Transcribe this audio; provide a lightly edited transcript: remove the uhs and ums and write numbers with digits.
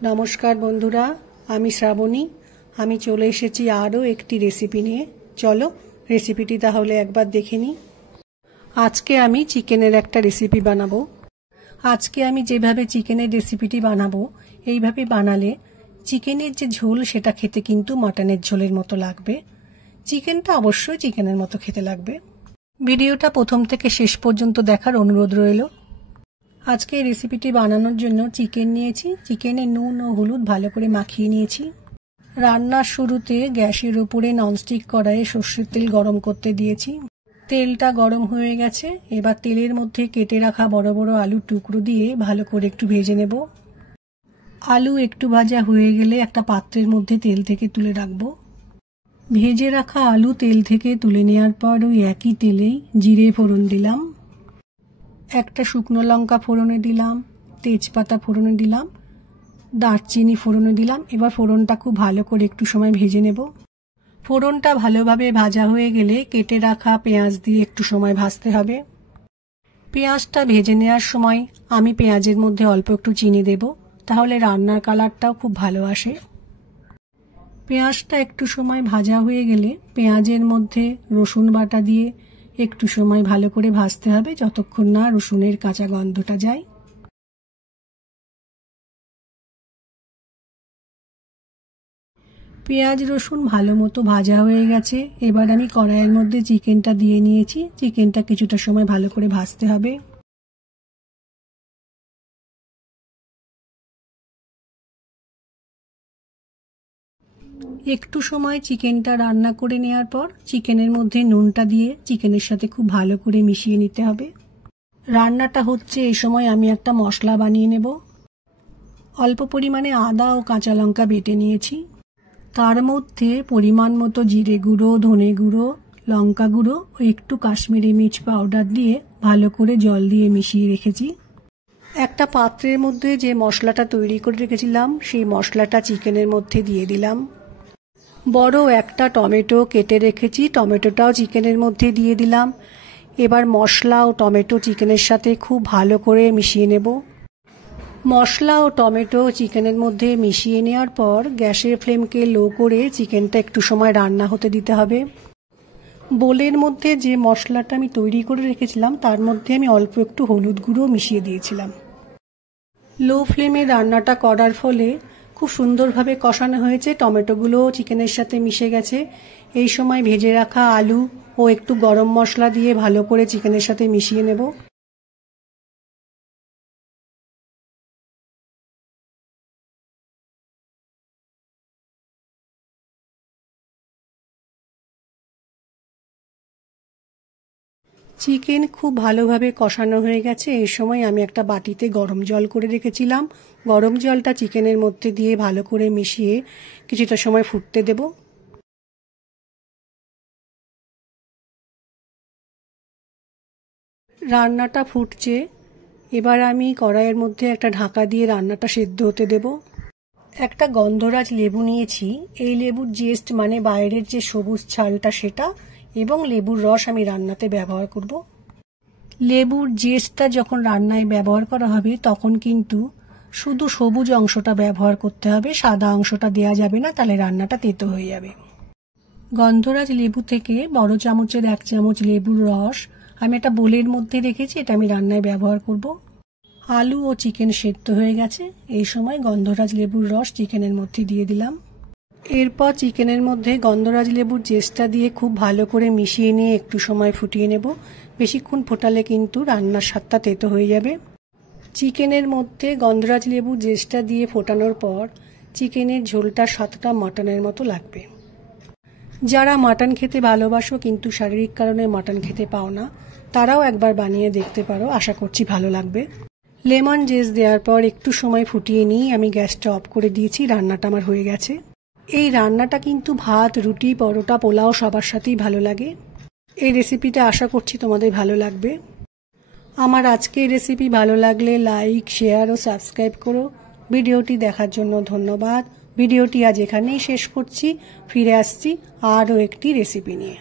নমস্কার বন্ধুরা, আমি শ্রাবণী। আমি চলে এসেছি আরও একটি রেসিপি নিয়ে। চলো রেসিপিটি তাহলে একবার দেখে নিই। আজকে আমি চিকেনের একটা রেসিপি বানাবো। আজকে আমি যেভাবে চিকেনের রেসিপিটি বানাবো, এইভাবে বানালে চিকেনের যে ঝোল সেটা খেতে কিন্তু মাটনের ঝোলের মতো লাগবে। চিকেনটা অবশ্যই চিকেনের মতো খেতে লাগবে। ভিডিওটা প্রথম থেকে শেষ পর্যন্ত দেখার অনুরোধ রইল। আজকে এই রেসিপিটি বানানোর জন্য চিকেন নিয়েছি। চিকেনে নুন ও হলুদ ভালো করে মাখিয়ে নিয়েছি। রান্নার শুরুতে গ্যাসের উপরে ননস্টিক কড়াইয়ে সর্ষের তেল গরম করতে দিয়েছি। তেলটা গরম হয়ে গেছে। এবার তেলের মধ্যে কেটে রাখা বড় বড় আলুর টুকরো দিয়ে ভালো করে একটু ভেজে নেব। আলু একটু ভাজা হয়ে গেলে একটা পাত্রের মধ্যে তেল থেকে তুলে রাখবো। ভেজে রাখা আলু তেল থেকে তুলে নেওয়ার পর ওই একই তেলেই জিরে ফোড়ন দিলাম, একটা শুকনো লঙ্কা ফোড়নে দিলাম, তেজপাতা ফোড়নে দিলাম, দারচিনি ফোড়নে দিলাম। এবার ফোড়নটা খুব ভালো করে একটু সময় ভেজে নেব। ফোড়নটা ভালোভাবে ভাজা হয়ে গেলে কেটে রাখা পেঁয়াজ দিয়ে একটু সময় ভাজতে হবে। পেঁয়াজটা ভেজে নেওয়ার সময় আমি পেঁয়াজের মধ্যে অল্প একটু চিনি দেব, তাহলে রান্নার কালারটাও খুব ভালো আসে। পেঁয়াজটা একটু সময় ভাজা হয়ে গেলে পেঁয়াজের মধ্যে রসুন বাটা দিয়ে একটু সময় ভালো করে ভাজতে হবে, যতক্ষণ না রসুনের কাঁচা গন্ধটা যায়। পেঁয়াজ রসুন ভালো মতো ভাজা হয়ে গেছে। এবার আমি কড়াইয়ের মধ্যে চিকেনটা দিয়ে নিয়েছি। চিকেনটা কিছুটা সময় ভালো করে ভাজতে হবে। একটু সময় চিকেনটা রান্না করে নেওয়ার পর চিকেনের মধ্যে নুনটা দিয়ে চিকেনের সাথে খুব ভালো করে মিশিয়ে নিতে হবে। রান্নাটা হচ্ছে এই সময় আমি একটা মশলা বানিয়ে নেব। অল্প পরিমাণে আদা ও কাঁচা লঙ্কা বেটে নিয়েছি। তার মধ্যে পরিমাণ মতো জিরে গুঁড়ো, ধনে গুঁড়ো, লঙ্কা গুঁড়ো ও একটু কাশ্মীরি মির্চ পাউডার দিয়ে ভালো করে জল দিয়ে মিশিয়ে রেখেছি। একটা পাত্রের মধ্যে যে মশলাটা তৈরি করে রেখেছিলাম সেই মশলাটা চিকেনের মধ্যে দিয়ে দিলাম। বড় একটা টমেটো কেটে রেখেছি, টমেটোটাও চিকেনের মধ্যে দিয়ে দিলাম। এবার মশলা ও টমেটো চিকেনের সাথে খুব ভালো করে মিশিয়ে নেব। মশলা ও টমেটো চিকেনের মধ্যে মিশিয়ে নেওয়ার পর গ্যাসের ফ্লেমকে লো করে চিকেনটা একটু সময় রান্না হতে দিতে হবে। বোলের মধ্যে যে মশলাটা আমি তৈরি করে রেখেছিলাম তার মধ্যে আমি অল্প একটু হলুদ গুঁড়ো মিশিয়ে দিয়েছিলাম। লো ফ্লেমে রান্নাটা করার ফলে খুব সুন্দরভাবে কষানো হয়েছে। টমেটোগুলো চিকেনের সাথে মিশে গেছে। এই সময় ভেজে রাখা আলু ও একটু গরম মশলা দিয়ে ভালো করে চিকেনের সাথে মিশিয়ে নেব। চিকেন খুব ভালোভাবে কষানো হয়ে গেছে। এই সময় আমি একটা বাটিতে গরম জল করে রেখেছিলাম। গরম জলটা চিকেনের মধ্যে দিয়ে ভালো করে মিশিয়ে কিছুটা সময় ফুটতে দেব। রান্নাটা ফুটছে। এবার আমি কড়াইয়ের মধ্যে একটা ঢাকা দিয়ে রান্নাটা সেদ্ধ হতে দেব। একটা গন্ধরাজ লেবু নিয়েছি। এই লেবুর জেস্ট মানে বাইরের যে সবুজ ছালটা সেটা, এবং লেবুর রস আমি রান্নাতে ব্যবহার করব। লেবুর জেস্টটা যখন রান্নায় ব্যবহার করা হবে তখন কিন্তু শুধু সবুজ অংশটা ব্যবহার করতে হবে, সাদা অংশটা দেওয়া যাবে না, তাহলে রান্নাটা তেতো হয়ে যাবে। গন্ধরাজ লেবু থেকে বড় চামচের 1 চামচ লেবুর রস আমি একটা বোলের মধ্যে রেখেছি, এটা আমি রান্নায় ব্যবহার করব। আলু ও চিকেন সেদ্ধ হয়ে গেছে। এই সময় গন্ধরাজ লেবুর রস চিকেনের মধ্যে দিয়ে দিলাম। এরপর চিকেনের মধ্যে গন্ধরাজ লেবুর জেস্টটা দিয়ে খুব ভালো করে মিশিয়ে নিয়ে একটু সময় ফুটিয়ে নেব। বেশিক্ষণ ফোটালে কিন্তু রান্নার স্বাদটা তেতো হয়ে যাবে। চিকেনের মধ্যে গন্ধরাজ লেবুর জেস্টটা দিয়ে ফোটানোর পর চিকেনের ঝোলটা স্বাদটা মাটনের মতো লাগবে। যারা মাটন খেতে ভালোবাসো কিন্তু শারীরিক কারণে মাটন খেতে পাও না, তারাও একবার বানিয়ে দেখতে পারো, আশা করছি ভালো লাগবে। লেমন জেস দেওয়ার পর একটু সময় ফুটিয়ে নিয়ে আমি গ্যাসটা অফ করে দিয়েছি। রান্নাটা আমার হয়ে গেছে। এই রান্নাটা কিন্তু ভাত, রুটি, পরোটা, পোলাও সবার সাথেই ভালো লাগে। এই রেসিপিটা আশা করছি তোমাদের ভালো লাগবে। আমার আজকের রেসিপি ভালো লাগলে লাইক, শেয়ার ও সাবস্ক্রাইব করো। ভিডিওটি দেখার জন্য ধন্যবাদ। ভিডিওটি আজ এখানেই শেষ করছি। ফিরে আসছি আরও একটি রেসিপি নিয়ে।